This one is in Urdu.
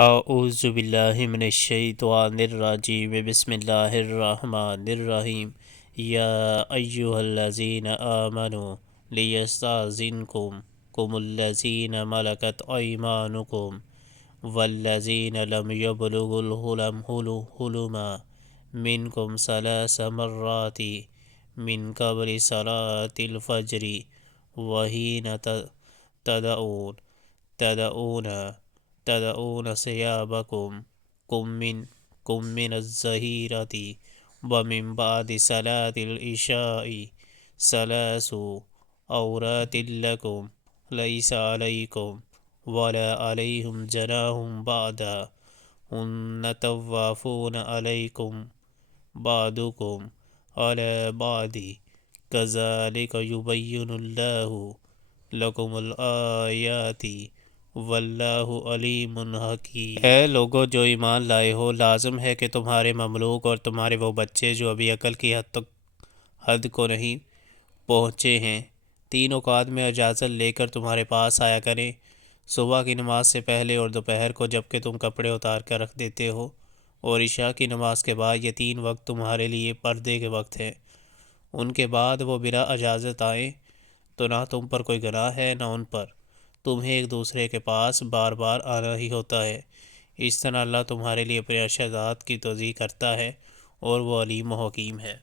اعوذ باللہ من الشیطان الرجیم بسم اللہ الرحمن الرحیم یا ایہا الذین آمنوا لیستأذنکم الذین ملکت ایمانکم والذین لم یبلغوا الحلم منکم ثلاث مرات من قبل صلاة الفجر وحین تدعون ثيابكم کم من الظہیرۃ ومن بعد صلاة العشاء ثلاث عورات لکم لیس علیکم ولا علیہم جناح بعدہن طوافون علیکم بعضکم علی بعض کذالک یبین اللہ لکم الآیات واللہ علیم حکیم۔ اے لوگو جو ایمان لائے ہو، لازم ہے کہ تمہارے مملوک اور تمہارے وہ بچے جو ابھی عقل کی حد کو نہیں پہنچے ہیں، 3 اوقات میں اجازت لے کر تمہارے پاس آیا کریں، صبح کی نماز سے پہلے اور دوپہر کو جب کہ تم کپڑے اتار کر رکھ دیتے ہو، اور عشاء کی نماز کے بعد۔ یہ 3 وقت تمہارے لیے پردے کے وقت ہیں۔ ان کے بعد وہ بلا اجازت آئیں تو نہ تم پر کوئی گناہ ہے نہ ان پر، تمہیں ایک دوسرے کے پاس بار بار آنا ہی ہوتا ہے۔ اس طرح اللہ تمہارے لیے اپنے ارشادات کی توضیح کرتا ہے اور وہ علیم و حکیم ہے۔